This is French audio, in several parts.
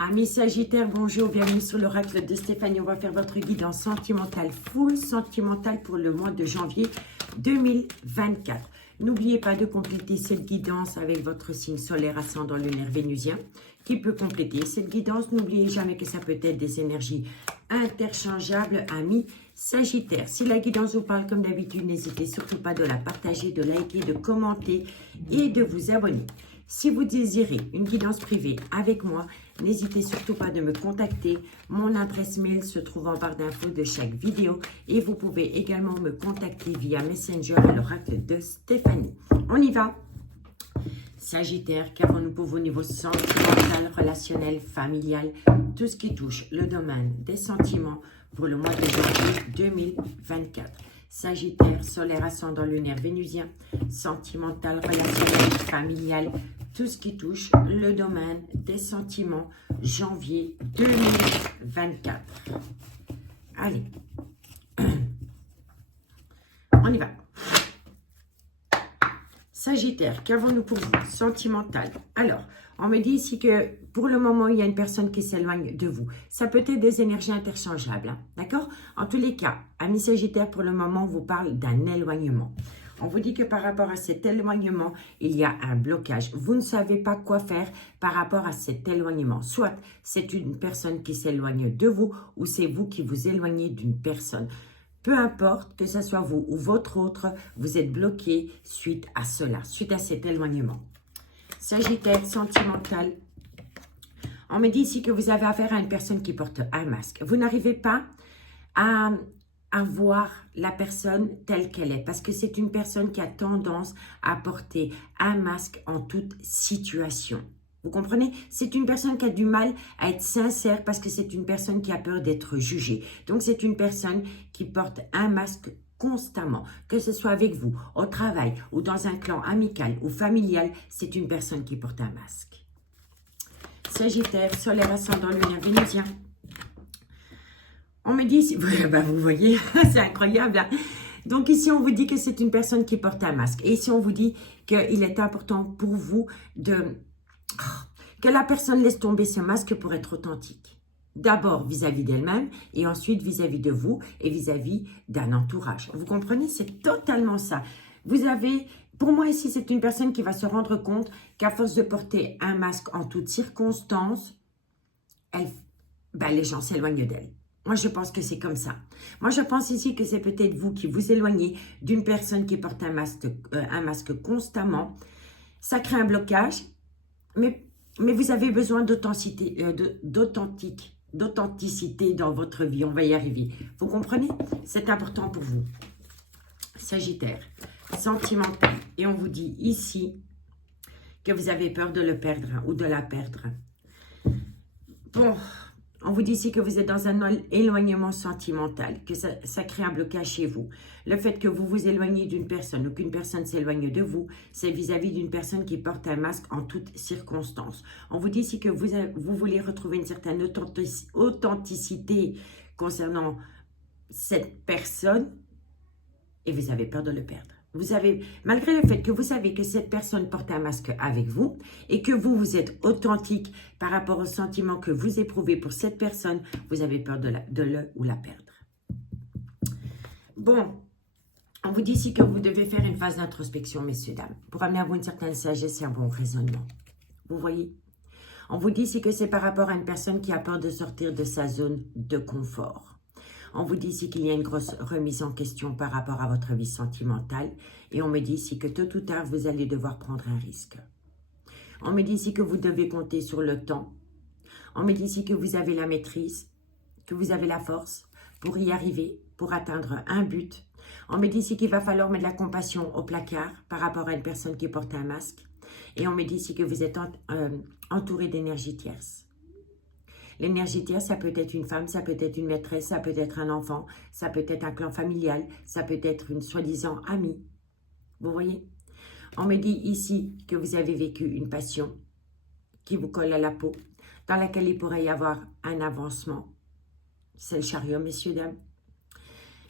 Amis Sagittaires, bonjour, bienvenue sur l'oracle de Stéphanie. On va faire votre guidance sentimentale, full sentimentale pour le mois de janvier 2024. N'oubliez pas de compléter cette guidance avec votre signe solaire, ascendant, lunaire, vénusien, qui peut compléter cette guidance. N'oubliez jamais que ça peut être des énergies interchangeables, amis Sagittaires. Si la guidance vous parle comme d'habitude, n'hésitez surtout pas de la partager, de liker, de commenter et de vous abonner. Si vous désirez une guidance privée avec moi, n'hésitez surtout pas de me contacter. Mon adresse mail se trouve en barre d'infos de chaque vidéo et vous pouvez également me contacter via Messenger à l'oracle de Stéphanie. On y va. Sagittaire, qu'avons-nous pour vous au niveau sentimental, relationnel, familial, tout ce qui touche le domaine des sentiments pour le mois de janvier 2024. Sagittaire, solaire, ascendant, lunaire, vénusien, sentimental, relationnel, familial, tout ce qui touche le domaine des sentiments, janvier 2024. Allez, on y va. Sagittaire, qu'avons-nous pour vous? Sentimental. Alors, on me dit ici que pour le moment, il y a une personne qui s'éloigne de vous. Ça peut être des énergies interchangeables, hein, d'accord? En tous les cas, amis Sagittaire, pour le moment, on vous parle d'un éloignement. On vous dit que par rapport à cet éloignement, il y a un blocage. Vous ne savez pas quoi faire par rapport à cet éloignement. Soit c'est une personne qui s'éloigne de vous ou c'est vous qui vous éloignez d'une personne. Peu importe que ce soit vous ou votre autre, vous êtes bloqué suite à cela, suite à cet éloignement. Sagittaire, sentimental. On me dit ici que vous avez affaire à une personne qui porte un masque. Vous n'arrivez pas à voir la personne telle qu'elle est parce que c'est une personne qui a tendance à porter un masque en toute situation. Vous comprenez? C'est une personne qui a du mal à être sincère parce que c'est une personne qui a peur d'être jugée. Donc, c'est une personne qui porte un masque constamment. Que ce soit avec vous, au travail ou dans un clan amical ou familial, c'est une personne qui porte un masque. Sagittaire, solaire, ascendant, lunaire, vénusien. On me dit, ici, vous voyez, c'est incroyable. Hein? Donc ici, on vous dit que c'est une personne qui porte un masque. Et ici, on vous dit qu'il est important pour vous que la personne laisse tomber ce masque pour être authentique. D'abord vis-à-vis d'elle-même et ensuite vis-à-vis de vous et vis-à-vis d'un entourage. Vous comprenez? C'est totalement ça. Vous avez, pour moi ici, c'est une personne qui va se rendre compte qu'à force de porter un masque en toutes circonstances, les gens s'éloignent d'elle. Moi, je pense que c'est comme ça. Moi, je pense ici que c'est peut-être vous qui vous éloignez d'une personne qui porte un masque constamment. Ça crée un blocage, mais vous avez besoin d'authenticité dans votre vie. On va y arriver. Vous comprenez? C'est important pour vous. Sagittaire, sentimental. Et on vous dit ici que vous avez peur de le perdre ou de la perdre. Bon, on vous dit ici que vous êtes dans un éloignement sentimental, que ça crée un blocage chez vous. Le fait que vous vous éloignez d'une personne ou qu'une personne s'éloigne de vous, c'est vis-à-vis d'une personne qui porte un masque en toutes circonstances. On vous dit ici que vous voulez retrouver une certaine authenticité concernant cette personne et vous avez peur de le perdre. Malgré le fait que vous savez que cette personne porte un masque avec vous et que vous êtes authentique par rapport au sentiment que vous éprouvez pour cette personne, vous avez peur de le ou la perdre. Bon, on vous dit ici que vous devez faire une phase d'introspection, messieurs, dames, pour amener à vous une certaine sagesse et un bon raisonnement. Vous voyez? On vous dit ici que c'est par rapport à une personne qui a peur de sortir de sa zone de confort. On vous dit ici qu'il y a une grosse remise en question par rapport à votre vie sentimentale. Et on me dit ici que tôt ou tard, vous allez devoir prendre un risque. On me dit ici que vous devez compter sur le temps. On me dit ici que vous avez la maîtrise, que vous avez la force pour y arriver, pour atteindre un but. On me dit ici qu'il va falloir mettre la compassion au placard par rapport à une personne qui porte un masque. Et on me dit ici que vous êtes entouré d'énergie tierce. L'énergie tierce, ça peut être une femme, ça peut être une maîtresse, ça peut être un enfant, ça peut être un clan familial, ça peut être une soi-disant amie. Vous voyez? On me dit ici que vous avez vécu une passion qui vous colle à la peau, dans laquelle il pourrait y avoir un avancement. C'est le chariot, messieurs, dames.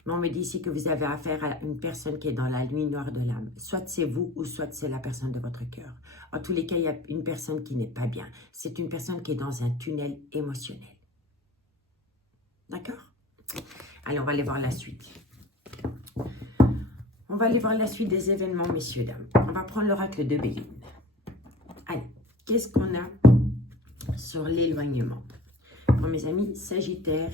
Mais on me dit ici que vous avez affaire à une personne qui est dans la nuit noire de l'âme. Soit c'est vous ou soit c'est la personne de votre cœur. En tous les cas, il y a une personne qui n'est pas bien. C'est une personne qui est dans un tunnel émotionnel. D'accord? Allez, on va aller voir la suite. On va aller voir la suite des événements, messieurs, dames. On va prendre l'oracle de Béline. Allez, qu'est-ce qu'on a sur l'éloignement? Pour mes amis, Sagittaire,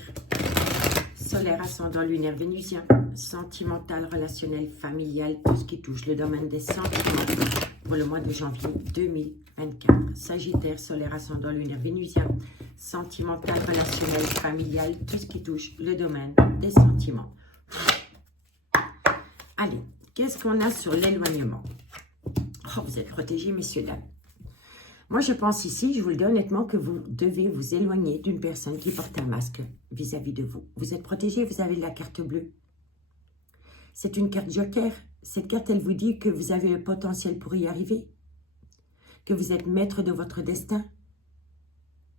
solaire, ascendant, lunaire, vénusien, sentimental, relationnel, familial, tout ce qui touche le domaine des sentiments pour le mois de janvier 2024. Sagittaire, solaire, ascendant, lunaire, vénusien, sentimental, relationnel, familial, tout ce qui touche le domaine des sentiments. Allez, qu'est-ce qu'on a sur l'éloignement? Oh, vous êtes protégés, messieurs, dames. Moi, je pense ici, je vous le dis honnêtement, que vous devez vous éloigner d'une personne qui porte un masque vis-à-vis de vous. Vous êtes protégé, vous avez la carte bleue. C'est une carte joker. Cette carte, elle vous dit que vous avez le potentiel pour y arriver, que vous êtes maître de votre destin.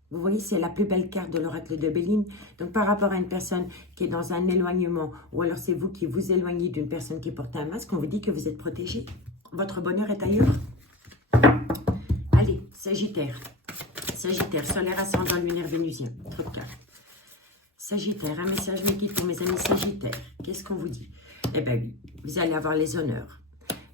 Vous voyez, c'est la plus belle carte de l'oracle de Béline. Donc, par rapport à une personne qui est dans un éloignement, ou alors c'est vous qui vous éloignez d'une personne qui porte un masque, on vous dit que vous êtes protégé. Votre bonheur est ailleurs. Allez, Sagittaire. Sagittaire, solaire, ascendant, lunaire, vénusien. Trop de cartes. Sagittaire, un message me guide pour mes amis Sagittaires. Qu'est-ce qu'on vous dit? Eh bien oui, vous allez avoir les honneurs.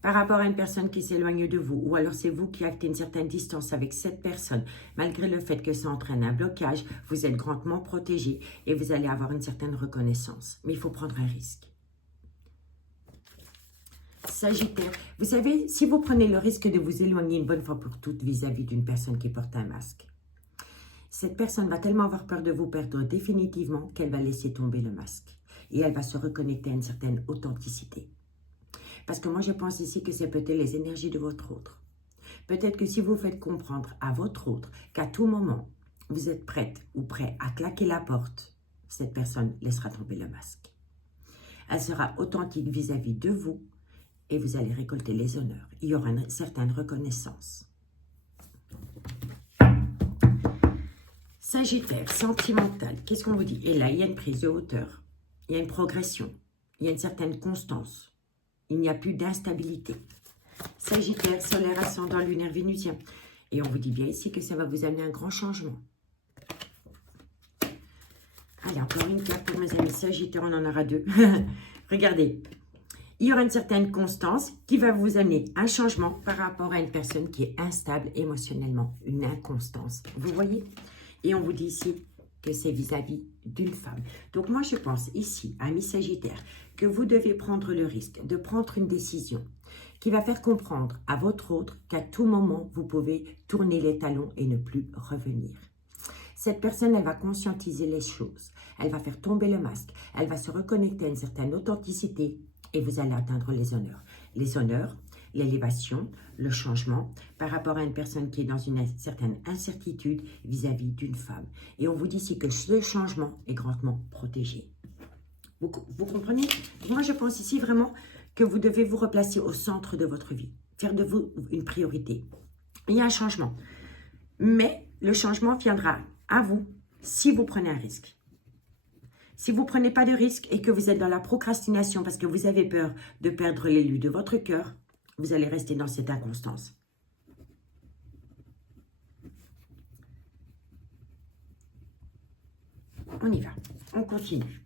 Par rapport à une personne qui s'éloigne de vous, ou alors c'est vous qui actez une certaine distance avec cette personne, malgré le fait que ça entraîne un blocage, vous êtes grandement protégé et vous allez avoir une certaine reconnaissance. Mais il faut prendre un risque. Sagittaire, vous savez, si vous prenez le risque de vous éloigner une bonne fois pour toutes vis-à-vis d'une personne qui porte un masque, cette personne va tellement avoir peur de vous perdre définitivement qu'elle va laisser tomber le masque. Et elle va se reconnecter à une certaine authenticité. Parce que moi, je pense ici que c'est peut-être les énergies de votre autre. Peut-être que si vous faites comprendre à votre autre qu'à tout moment, vous êtes prête ou prêt à claquer la porte, cette personne laissera tomber le masque. Elle sera authentique vis-à-vis de vous et vous allez récolter les honneurs. Il y aura une certaine reconnaissance. Sagittaire, sentimental, qu'est-ce qu'on vous dit? Et là, il y a une prise de hauteur, il y a une progression, il y a une certaine constance. Il n'y a plus d'instabilité. Sagittaire, solaire, ascendant, lunaire, vénusien. Et on vous dit bien ici que ça va vous amener un grand changement. Allez, encore une carte pour mes amis Sagittaire, on en aura deux. Regardez, il y aura une certaine constance qui va vous amener un changement par rapport à une personne qui est instable émotionnellement. Une inconstance. Vous voyez? Et on vous dit ici que c'est vis-à-vis d'une femme. Donc moi, je pense ici, amis Sagittaire, que vous devez prendre le risque de prendre une décision qui va faire comprendre à votre autre qu'à tout moment, vous pouvez tourner les talons et ne plus revenir. Cette personne, elle va conscientiser les choses. Elle va faire tomber le masque. Elle va se reconnecter à une certaine authenticité et vous allez atteindre les honneurs. Les honneurs, l'élévation, le changement par rapport à une personne qui est dans une certaine incertitude vis-à-vis d'une femme. Et on vous dit ici que ce changement est grandement protégé. Vous comprenez? Moi, je pense ici vraiment que vous devez vous replacer au centre de votre vie. Faire de vous une priorité. Il y a un changement. Mais le changement viendra à vous si vous prenez un risque. Si vous ne prenez pas de risque et que vous êtes dans la procrastination parce que vous avez peur de perdre l'élu de votre cœur, vous allez rester dans cette inconstance. On y va. On continue.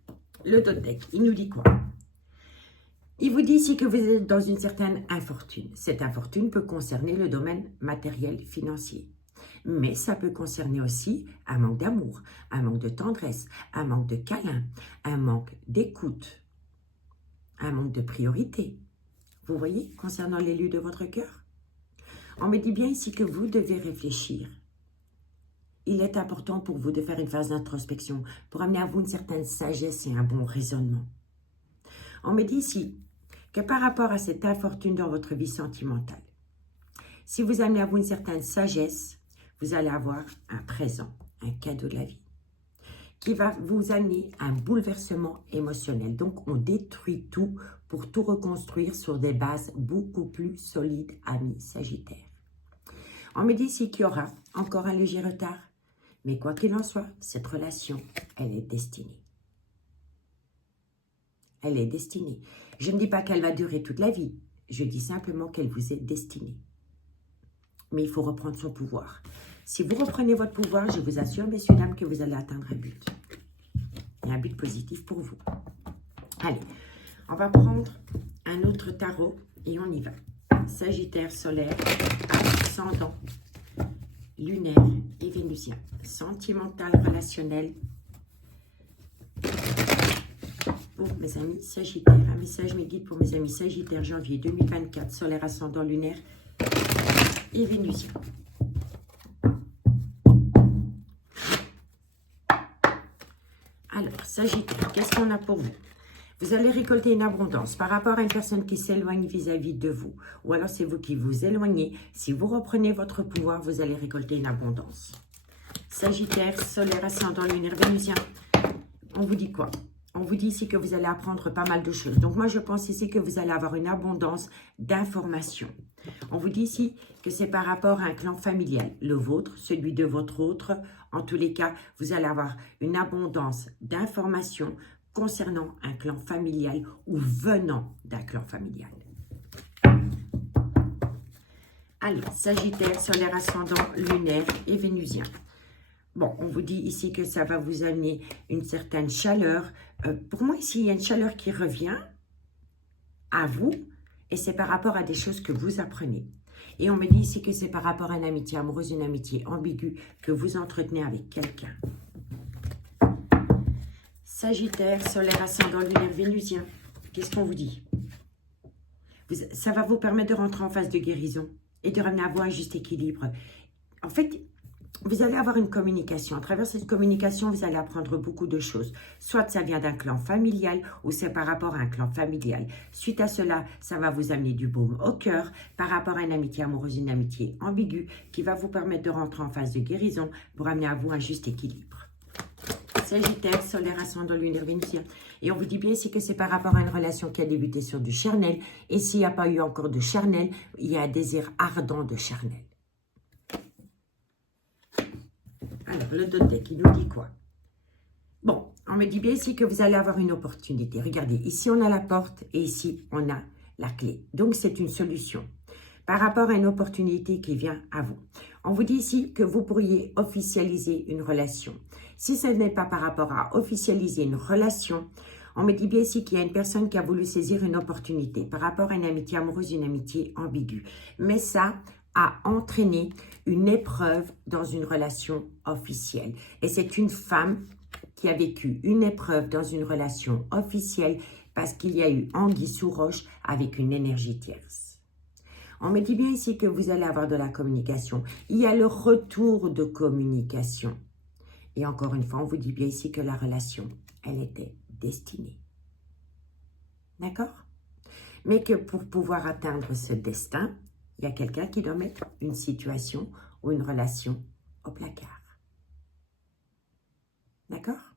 Le Totec, il nous dit quoi? Il vous dit ici que vous êtes dans une certaine infortune. Cette infortune peut concerner le domaine matériel, financier. Mais ça peut concerner aussi un manque d'amour, un manque de tendresse, un manque de câlin, un manque d'écoute, un manque de priorité. Vous voyez, concernant l'élu de votre cœur? On me dit bien ici que vous devez réfléchir. Il est important pour vous de faire une phase d'introspection pour amener à vous une certaine sagesse et un bon raisonnement. On me dit ici que par rapport à cette infortune dans votre vie sentimentale, si vous amenez à vous une certaine sagesse, vous allez avoir un présent, un cadeau de la vie, qui va vous amener à un bouleversement émotionnel. Donc, on détruit tout pour tout reconstruire sur des bases beaucoup plus solides, amis Sagittaires. On me dit ici qu'il y aura encore un léger retard, mais quoi qu'il en soit, cette relation, elle est destinée. Elle est destinée. Je ne dis pas qu'elle va durer toute la vie. Je dis simplement qu'elle vous est destinée. Mais il faut reprendre son pouvoir. Si vous reprenez votre pouvoir, je vous assure, messieurs, dames, que vous allez atteindre un but. Et un but positif pour vous. Allez, on va prendre un autre tarot et on y va. Sagittaire solaire, ascendant, lunaire et vénusien. Sentimental, relationnel. Pour mes amis Sagittaires, un message mes guides pour mes amis Sagittaires, janvier 2024, solaire, ascendant, lunaire et vénusien. Alors, Sagittaire, qu'est-ce qu'on a pour vous? Vous allez récolter une abondance par rapport à une personne qui s'éloigne vis-à-vis de vous. Ou alors c'est vous qui vous éloignez. Si vous reprenez votre pouvoir, vous allez récolter une abondance. Sagittaire, solaire, ascendant, lunaire, vénusien. On vous dit quoi? On vous dit ici que vous allez apprendre pas mal de choses. Donc moi, je pense ici que vous allez avoir une abondance d'informations. On vous dit ici que c'est par rapport à un clan familial. Le vôtre, celui de votre autre. En tous les cas, vous allez avoir une abondance d'informations concernant un clan familial ou venant d'un clan familial. Allez, Sagittaire, solaire, ascendant, lunaire et vénusien. Bon, on vous dit ici que ça va vous amener une certaine chaleur. Pour moi, ici, il y a une chaleur qui revient à vous et c'est par rapport à des choses que vous apprenez. Et on me dit ici que c'est par rapport à une amitié amoureuse, une amitié ambiguë que vous entretenez avec quelqu'un. Sagittaire, solaire, ascendant, lunaire, vénusien. Qu'est-ce qu'on vous dit? Ça va vous permettre de rentrer en phase de guérison et de ramener à vous un juste équilibre. En fait, vous allez avoir une communication. À travers cette communication, vous allez apprendre beaucoup de choses. Soit ça vient d'un clan familial ou c'est par rapport à un clan familial. Suite à cela, ça va vous amener du baume au cœur par rapport à une amitié amoureuse, une amitié ambiguë qui va vous permettre de rentrer en phase de guérison pour amener à vous un juste équilibre. Sagittaire, solaire, ascendant, lunaire, vénusien. Et on vous dit bien ici que c'est par rapport à une relation qui a débuté sur du charnel. Et s'il n'y a pas eu encore de charnel, il y a un désir ardent de charnel. Alors, le dos de deck, il nous dit quoi? Bon, on me dit bien ici que vous allez avoir une opportunité. Regardez, ici on a la porte et ici on a la clé. Donc, c'est une solution par rapport à une opportunité qui vient à vous. On vous dit ici que vous pourriez officialiser une relation. Si ce n'est pas par rapport à officialiser une relation, on me dit bien ici qu'il y a une personne qui a voulu saisir une opportunité par rapport à une amitié amoureuse, une amitié ambiguë. Mais ça a entraîné une épreuve dans une relation officielle. Et c'est une femme qui a vécu une épreuve dans une relation officielle parce qu'il y a eu anguille sous roche avec une énergie tierce. On me dit bien ici que vous allez avoir de la communication. Il y a le retour de communication. Et encore une fois, on vous dit bien ici que la relation, elle était destinée. D'accord? Mais que pour pouvoir atteindre ce destin, il y a quelqu'un qui doit mettre une situation ou une relation au placard. D'accord?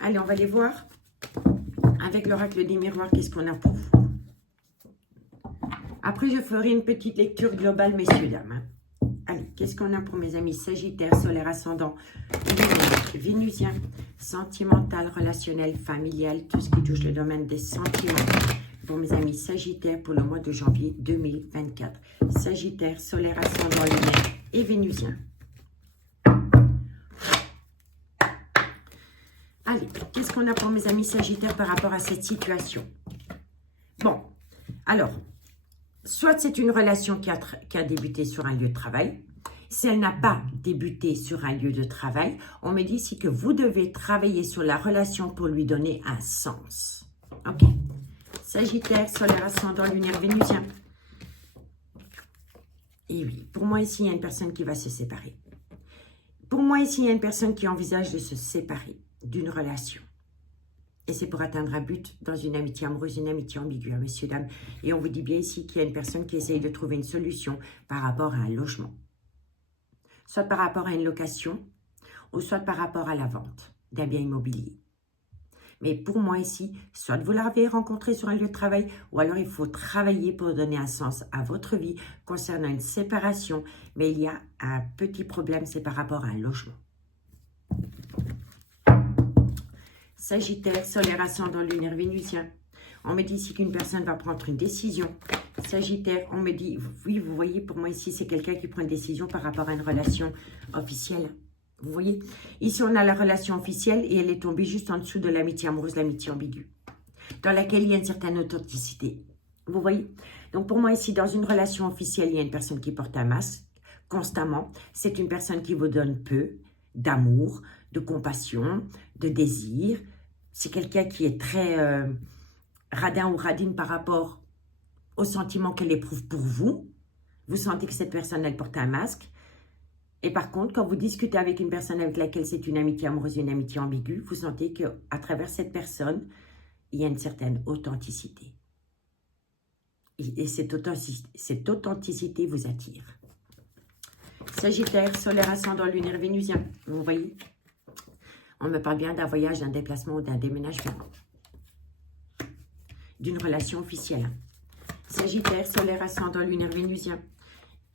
Allez, on va aller voir avec l'oracle des miroirs, qu'est-ce qu'on a pour vous. Après, je ferai une petite lecture globale, messieurs, dames. Allez, qu'est-ce qu'on a pour mes amis Sagittaire, solaire, ascendant, vénusien, sentimental, relationnel, familial, tout ce qui touche le domaine des sentiments. Pour mes amis Sagittaire pour le mois de janvier 2024. Sagittaire, solaire, ascendant, lunaire et vénusien. Allez, qu'est-ce qu'on a pour mes amis Sagittaire par rapport à cette situation? Bon, alors, soit c'est une relation qui a débuté sur un lieu de travail. Si elle n'a pas débuté sur un lieu de travail, on me dit ici que vous devez travailler sur la relation pour lui donner un sens. Ok? Sagittaire, solaire, ascendant, lunaire, vénusien. Et oui, pour moi ici, il y a une personne qui va se séparer. Pour moi ici, il y a une personne qui envisage de se séparer d'une relation. Et c'est pour atteindre un but dans une amitié amoureuse, une amitié ambiguë, hein, messieurs, dames. Et on vous dit bien ici qu'il y a une personne qui essaye de trouver une solution par rapport à un logement. Soit par rapport à une location, ou soit par rapport à la vente d'un bien immobilier. Mais pour moi ici, soit vous l'avez rencontré sur un lieu de travail, ou alors il faut travailler pour donner un sens à votre vie concernant une séparation. Mais il y a un petit problème, c'est par rapport à un logement. Sagittaire, solaire, ascendant, lunaire, vénusien. On me dit ici qu'une personne va prendre une décision. Sagittaire, on me dit, oui, vous voyez, pour moi ici, c'est quelqu'un qui prend une décision par rapport à une relation officielle. Vous voyez, ici, on a la relation officielle et elle est tombée juste en dessous de l'amitié amoureuse, l'amitié ambiguë, dans laquelle il y a une certaine authenticité. Vous voyez? Donc, pour moi, ici, dans une relation officielle, il y a une personne qui porte un masque constamment. C'est une personne qui vous donne peu d'amour, de compassion, de désir. C'est quelqu'un qui est très radin ou radine par rapport aux sentiments qu'elle éprouve pour vous. Vous sentez que cette personne, elle porte un masque. Et par contre, quand vous discutez avec une personne avec laquelle c'est une amitié amoureuse, une amitié ambiguë, vous sentez qu'à travers cette personne, il y a une certaine authenticité. Et cette authenticité vous attire. Sagittaire, solaire, ascendant, lunaire, vénusien. Vous voyez? On me parle bien d'un voyage, d'un déplacement ou d'un déménagement. D'une relation officielle. Sagittaire, solaire, ascendant, lunaire, vénusien.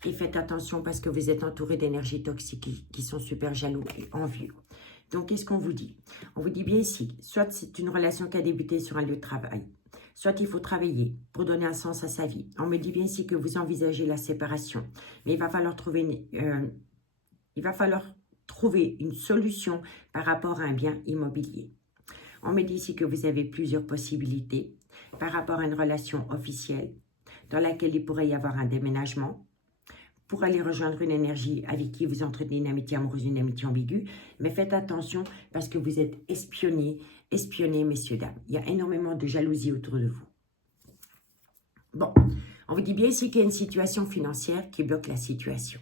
Et faites attention parce que vous êtes entouré d'énergies toxiques qui sont super jaloux et envieux. Donc, qu'est-ce qu'on vous dit? On vous dit bien ici, soit c'est une relation qui a débuté sur un lieu de travail, soit il faut travailler pour donner un sens à sa vie. On me dit bien ici que vous envisagez la séparation, mais il va falloir trouver une solution par rapport à un bien immobilier. On me dit ici que vous avez plusieurs possibilités par rapport à une relation officielle dans laquelle il pourrait y avoir un déménagement pour aller rejoindre une énergie avec qui vous entretenez une amitié amoureuse, une amitié ambiguë. Mais faites attention parce que vous êtes espionnés, messieurs, dames. Il y a énormément de jalousie autour de vous. Bon, on vous dit bien ici qu'il y a une situation financière qui bloque la situation.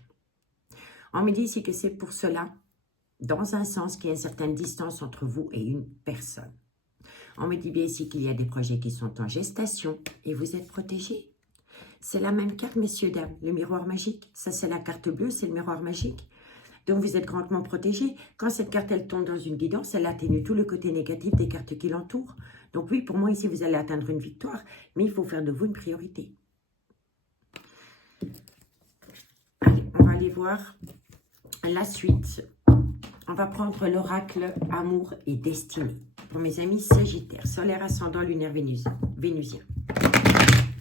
On me dit ici que c'est pour cela, dans un sens, qu'il y a une certaine distance entre vous et une personne. On me dit bien ici qu'il y a des projets qui sont en gestation et vous êtes protégés. C'est la même carte, messieurs, dames, le miroir magique. Ça, c'est la carte bleue, c'est le miroir magique. Donc, vous êtes grandement protégés. Quand cette carte, elle tombe dans une guidance, elle atténue tout le côté négatif des cartes qui l'entourent. Donc, oui, pour moi, ici, vous allez atteindre une victoire, mais il faut faire de vous une priorité. Allez, on va aller voir la suite. On va prendre l'oracle amour et destinée. Pour mes amis sagittaires, solaire, ascendant, lunaire, vénusien.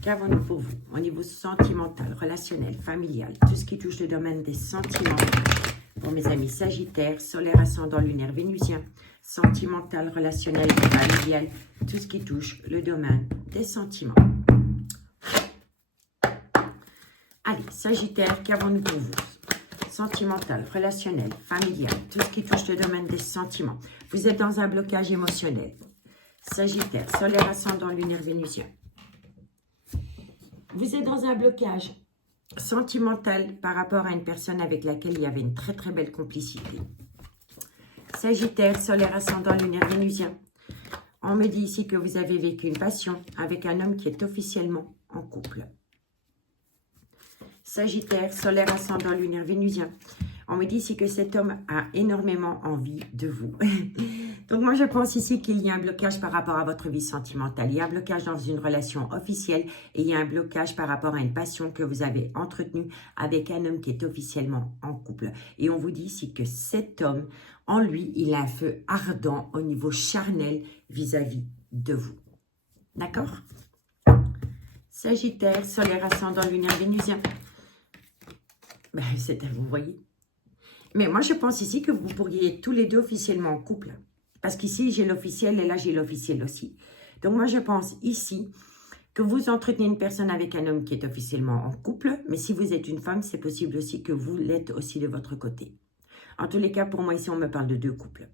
Qu'avons-nous pour vous au niveau sentimental, relationnel, familial, tout ce qui touche le domaine des sentiments? Pour mes amis sagittaires, solaire, ascendant, lunaire, vénusien, sentimental, relationnel, familial, tout ce qui touche le domaine des sentiments. Allez, sagittaire, qu'avons-nous pour vous? Sentimental, relationnel, familial, tout ce qui touche le domaine des sentiments. Vous êtes dans un blocage émotionnel. Sagittaire, solaire, ascendant, lunaire, vénusien. Vous êtes dans un blocage sentimental par rapport à une personne avec laquelle il y avait une très très belle complicité. Sagittaire, solaire, ascendant, lunaire, vénusien. On me dit ici que vous avez vécu une passion avec un homme qui est officiellement en couple. Sagittaire, solaire, ascendant, lunaire, vénusien. On me dit ici que cet homme a énormément envie de vous. Donc moi je pense ici qu'il y a un blocage par rapport à votre vie sentimentale. Il y a un blocage dans une relation officielle et il y a un blocage par rapport à une passion que vous avez entretenue avec un homme qui est officiellement en couple. Et on vous dit ici que cet homme, en lui, il a un feu ardent au niveau charnel vis-à-vis de vous. D'accord? Sagittaire, solaire, ascendant, lunaire, vénusien. Ben, c'est à vous, voyez. Mais moi, je pense ici que vous pourriez être tous les deux officiellement en couple. Parce qu'ici, j'ai l'officiel et là, j'ai l'officiel aussi. Donc, moi, je pense ici que vous entretenez une personne avec un homme qui est officiellement en couple. Mais si vous êtes une femme, c'est possible aussi que vous l'êtes aussi de votre côté. En tous les cas, pour moi, ici, on me parle de deux couples.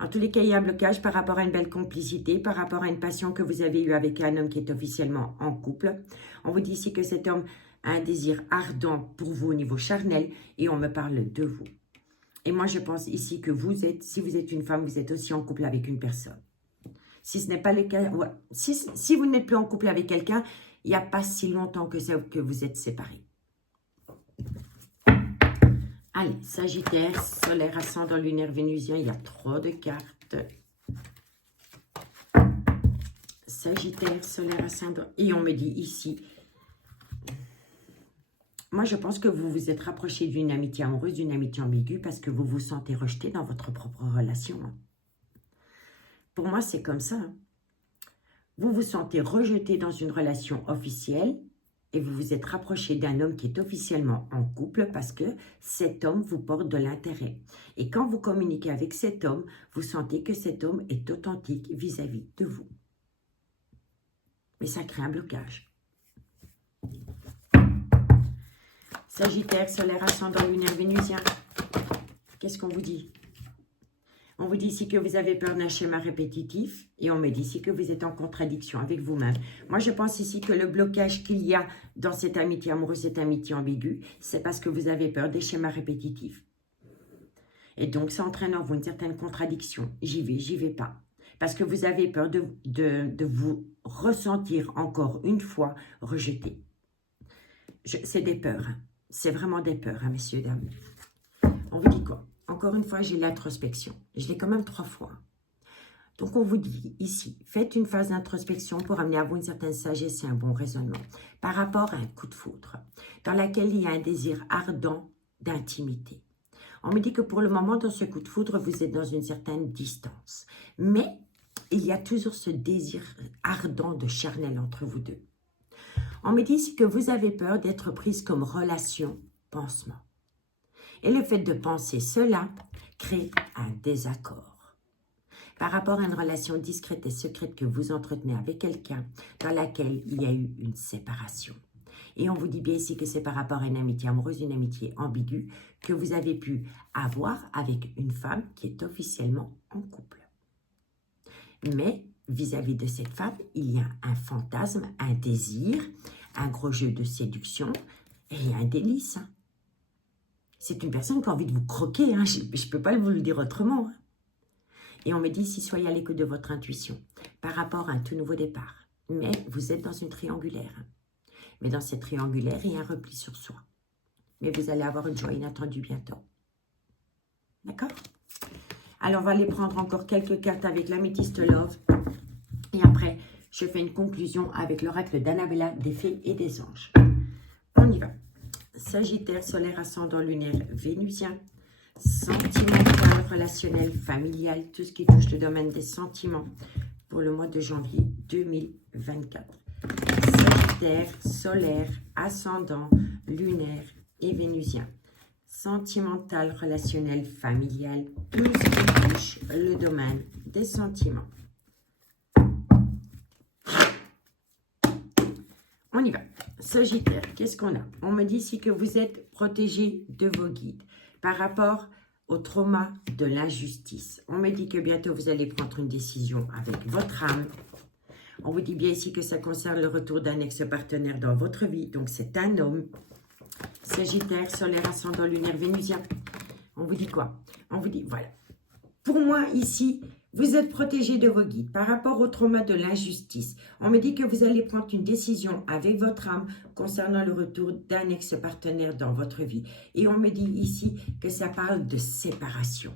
En tous les cas, il y a un blocage par rapport à une belle complicité, par rapport à une passion que vous avez eue avec un homme qui est officiellement en couple. On vous dit ici que cet homme a un désir ardent pour vous au niveau charnel et on me parle de vous. Et moi, je pense ici que vous êtes, si vous êtes une femme, vous êtes aussi en couple avec une personne. Si ce n'est pas le cas, ouais, si vous n'êtes plus en couple avec quelqu'un, il n'y a pas si longtemps que ça que vous êtes séparés. Allez, Sagittaire, solaire, ascendant, lunaire, vénusien, il y a trop de cartes. Sagittaire, solaire, ascendant, et on me dit ici, moi je pense que vous vous êtes rapproché d'une amitié amoureuse, d'une amitié ambiguë, parce que vous vous sentez rejeté dans votre propre relation. pour moi, c'est comme ça. Hein. Vous vous sentez rejeté dans une relation officielle et vous vous êtes rapproché d'un homme qui est officiellement en couple parce que cet homme vous porte de l'intérêt. Et quand vous communiquez avec cet homme, vous sentez que cet homme est authentique vis-à-vis de vous. Mais ça crée un blocage. Sagittaire, solaire, ascendant, lunaire, vénusien. Qu'est-ce qu'on vous dit? On vous dit ici que vous avez peur d'un schéma répétitif et on me dit ici que vous êtes en contradiction avec vous-même. Moi, je pense ici que le blocage qu'il y a dans cette amitié amoureuse, cette amitié ambiguë, c'est parce que vous avez peur des schémas répétitifs. Et donc, ça entraîne en vous une certaine contradiction. J'y vais pas. Parce que vous avez peur de vous ressentir encore une fois rejeté. C'est des peurs. Hein. C'est vraiment des peurs, hein, messieurs, dames. On vous dit quoi? Encore une fois, j'ai l'introspection. Je l'ai quand même 3 fois. Donc, on vous dit ici, faites une phase d'introspection pour amener à vous une certaine sagesse et un bon raisonnement par rapport à un coup de foudre dans lequel il y a un désir ardent d'intimité. On me dit que pour le moment, dans ce coup de foudre, vous êtes dans une certaine distance. Mais il y a toujours ce désir ardent de charnel entre vous deux. On me dit ici que vous avez peur d'être prise comme relation pansement. Et le fait de penser cela crée un désaccord par rapport à une relation discrète et secrète que vous entretenez avec quelqu'un dans laquelle il y a eu une séparation. Et on vous dit bien ici que c'est par rapport à une amitié amoureuse, une amitié ambiguë que vous avez pu avoir avec une femme qui est officiellement en couple. Mais vis-à-vis de cette femme, il y a un fantasme, un désir, un gros jeu de séduction et un délice. Hein. C'est une personne qui a envie de vous croquer, hein. Je ne peux pas vous le dire autrement. Hein. Et on me dit ici, soyez à l'écoute de votre intuition par rapport à un tout nouveau départ. Mais vous êtes dans une triangulaire. Hein. Mais dans cette triangulaire, il y a un repli sur soi. Mais vous allez avoir une joie inattendue bientôt. D'accord? Alors, on va aller prendre encore quelques cartes avec l'améthyste Love. Et après, je fais une conclusion avec l'oracle d'Annabella, des fées et des anges. On y va. Sagittaire, solaire, ascendant, lunaire, vénusien. Sentimental, relationnel, familial, tout ce qui touche le domaine des sentiments pour le mois de janvier 2024. Sagittaire, solaire, ascendant, lunaire et vénusien. Sentimental, relationnel, familial, tout ce qui touche le domaine des sentiments. On y va. Sagittaire, qu'est-ce qu'on a? On me dit ici que vous êtes protégé de vos guides par rapport au trauma de l'injustice. On me dit que bientôt vous allez prendre une décision avec votre âme. On vous dit bien ici que ça concerne le retour d'un ex-partenaire dans votre vie. Donc c'est un homme. Sagittaire, solaire, ascendant, lunaire, vénusien. On vous dit quoi? On vous dit, voilà. Pour moi, ici, vous êtes protégé de vos guides par rapport au trauma de l'injustice. On me dit que vous allez prendre une décision avec votre âme concernant le retour d'un ex-partenaire dans votre vie. Et on me dit ici que ça parle de séparation.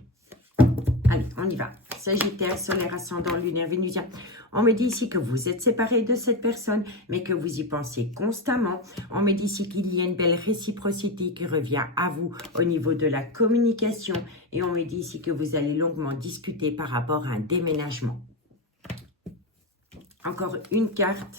Allez, on y va. Sagittaire, solaire, ascendant, lunaire, vénusien. On me dit ici que vous êtes séparé de cette personne, mais que vous y pensez constamment. On me dit ici qu'il y a une belle réciprocité qui revient à vous au niveau de la communication. Et on me dit ici que vous allez longuement discuter par rapport à un déménagement. Encore une carte.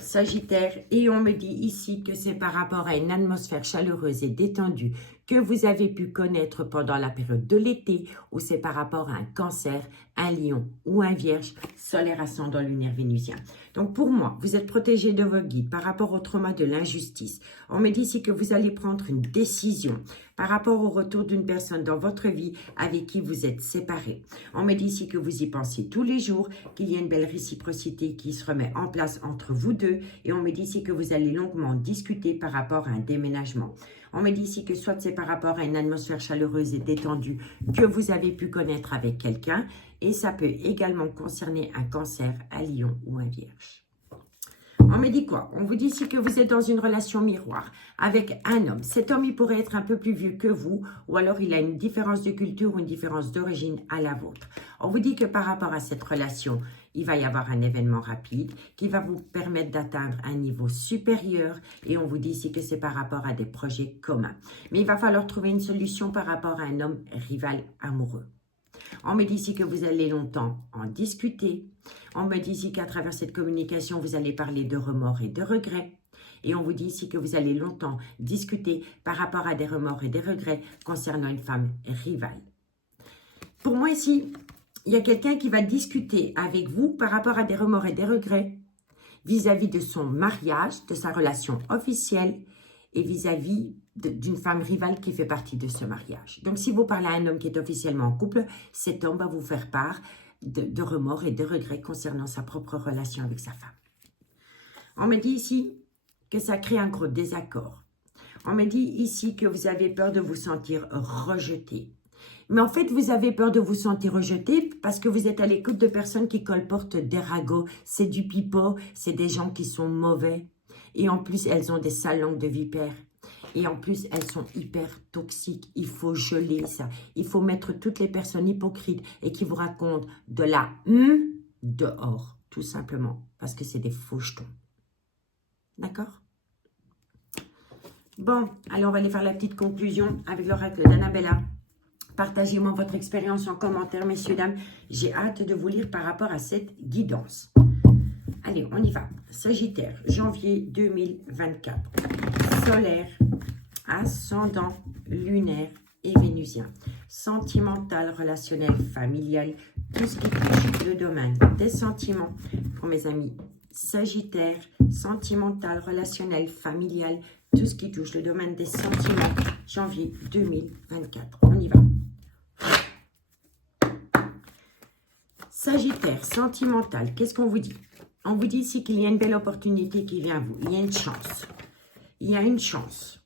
Sagittaire, et on me dit ici que c'est par rapport à une atmosphère chaleureuse et détendue que vous avez pu connaître pendant la période de l'été, ou c'est par rapport à un cancer, un lion ou un vierge, solaire, ascendant, lunaire, vénusien. Donc pour moi, vous êtes protégé de vos guides par rapport au trauma de l'injustice. On me dit ici que vous allez prendre une décision par rapport au retour d'une personne dans votre vie avec qui vous êtes séparés. On me dit ici que vous y pensez tous les jours, qu'il y a une belle réciprocité qui se remet en place entre vous deux. Et on me dit ici que vous allez longuement discuter par rapport à un déménagement. On me dit ici que soit c'est par rapport à une atmosphère chaleureuse et détendue que vous avez pu connaître avec quelqu'un. Et ça peut également concerner un cancer, un lion ou un vierge. On me dit quoi? On vous dit ici que vous êtes dans une relation miroir avec un homme. Cet homme, il pourrait être un peu plus vieux que vous ou alors il a une différence de culture ou une différence d'origine à la vôtre. On vous dit que par rapport à cette relation, il va y avoir un événement rapide qui va vous permettre d'atteindre un niveau supérieur et on vous dit ici que c'est par rapport à des projets communs. Mais il va falloir trouver une solution par rapport à un homme rival amoureux. On me dit ici que vous allez longtemps en discuter. On me dit ici qu'à travers cette communication, vous allez parler de remords et de regrets. Et on vous dit ici que vous allez longtemps discuter par rapport à des remords et des regrets concernant une femme rivale. Pour moi ici, il y a quelqu'un qui va discuter avec vous par rapport à des remords et des regrets vis-à-vis de son mariage, de sa relation officielle et vis-à-vis d'une femme rivale qui fait partie de ce mariage. Donc, si vous parlez à un homme qui est officiellement en couple, cet homme va vous faire part de remords et de regrets concernant sa propre relation avec sa femme. On me dit ici que ça crée un gros désaccord. On me dit ici que vous avez peur de vous sentir rejeté. Mais en fait, vous avez peur de vous sentir rejeté parce que vous êtes à l'écoute de personnes qui colportent des ragots. C'est du pipeau, c'est des gens qui sont mauvais. Et en plus, elles ont des sales langues de vipères. Et en plus, elles sont hyper toxiques. Il faut geler ça. Il faut mettre toutes les personnes hypocrites et qui vous racontent de la dehors, tout simplement. Parce que c'est des faux jetons. D'accord? Bon, alors on va aller faire la petite conclusion avec l'oracle d'Annabella. Partagez-moi votre expérience en commentaire, messieurs, dames. J'ai hâte de vous lire par rapport à cette guidance. Allez, on y va. Sagittaire, janvier 2024. Solaire, ascendant, lunaire et vénusien. Sentimental, relationnel, familial. Tout ce qui touche le domaine des sentiments. Pour mes amis Sagittaire, sentimental, relationnel, familial. Tout ce qui touche le domaine des sentiments. Janvier 2024. On y va. Sagittaire, sentimental, qu'est-ce qu'on vous dit? On vous dit ici qu'il y a une belle opportunité qui vient à vous. Il y a une chance. Il y a une chance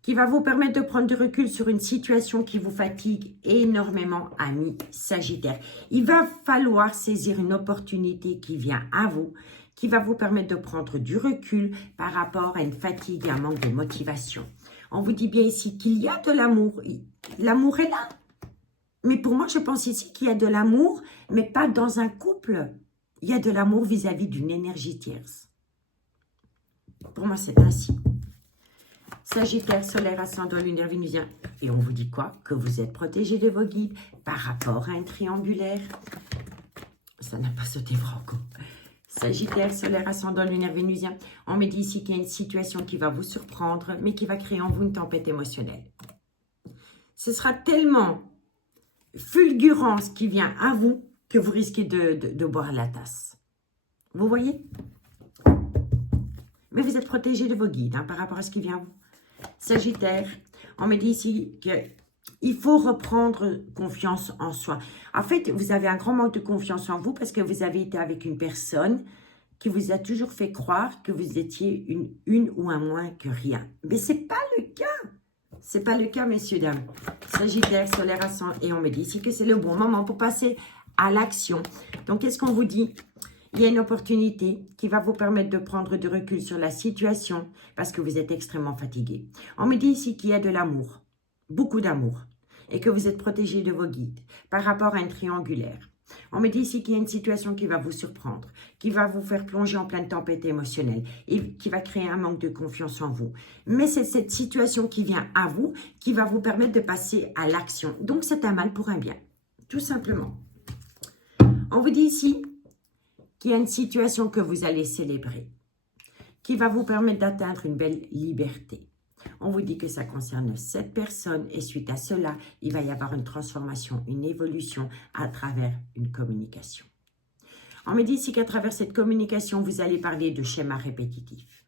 qui va vous permettre de prendre du recul sur une situation qui vous fatigue énormément, amis Sagittaire. Il va falloir saisir une opportunité qui vient à vous, qui va vous permettre de prendre du recul par rapport à une fatigue et un manque de motivation. On vous dit bien ici qu'il y a de l'amour. L'amour est là. Mais pour moi, je pense ici qu'il y a de l'amour, mais pas dans un couple. Il y a de l'amour vis-à-vis d'une énergie tierce. Pour moi, c'est ainsi. Sagittaire, solaire, ascendant, lunaire, vénusien. Et on vous dit quoi? Que vous êtes protégé de vos guides par rapport à un triangulaire. Ça n'a pas sauté franco. Sagittaire, solaire, ascendant, lunaire, vénusien. On me dit ici qu'il y a une situation qui va vous surprendre, mais qui va créer en vous une tempête émotionnelle. Ce sera tellement fulgurant ce qui vient à vous que vous risquez de boire la tasse. Vous voyez? Mais vous êtes protégé de vos guides par rapport à ce qui vient à vous. Sagittaire, on me dit ici qu'il faut reprendre confiance en soi. En fait, vous avez un grand manque de confiance en vous parce que vous avez été avec une personne qui vous a toujours fait croire que vous étiez une ou un moins que rien. Mais ce n'est pas le cas. Ce n'est pas le cas, messieurs, dames. Sagittaire, solaire, ascendant. Et on me dit ici que c'est le bon moment pour passer à l'action. Donc, qu'est-ce qu'on vous dit? Il y a une opportunité qui va vous permettre de prendre du recul sur la situation parce que vous êtes extrêmement fatigué. On me dit ici qu'il y a de l'amour, beaucoup d'amour, et que vous êtes protégé de vos guides par rapport à un triangulaire. On me dit ici qu'il y a une situation qui va vous surprendre, qui va vous faire plonger en pleine tempête émotionnelle et qui va créer un manque de confiance en vous. Mais c'est cette situation qui vient à vous qui va vous permettre de passer à l'action. Donc, c'est un mal pour un bien, tout simplement. On vous dit ici qu'il y a une situation que vous allez célébrer, qui va vous permettre d'atteindre une belle liberté. On vous dit que ça concerne 7 personnes et suite à cela, il va y avoir une transformation, une évolution à travers une communication. On me dit ici qu'à travers cette communication, vous allez parler de schémas répétitifs.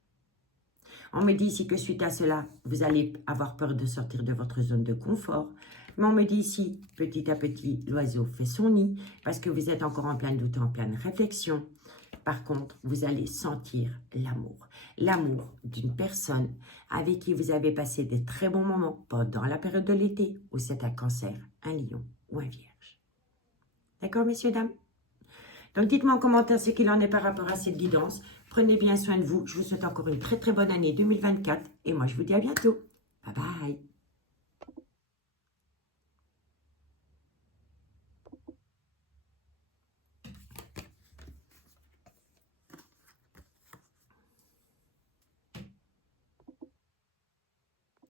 On me dit ici que suite à cela, vous allez avoir peur de sortir de votre zone de confort. Mais on me dit ici, petit à petit, l'oiseau fait son nid parce que vous êtes encore en plein doute, en pleine réflexion. Par contre, vous allez sentir l'amour. L'amour d'une personne avec qui vous avez passé des très bons moments pendant la période de l'été où c'est un cancer, un lion ou un vierge. D'accord, messieurs, dames? Donc, dites-moi en commentaire ce qu'il en est par rapport à cette guidance. Prenez bien soin de vous. Je vous souhaite encore une très très bonne année 2024. Et moi, je vous dis à bientôt. Bye bye.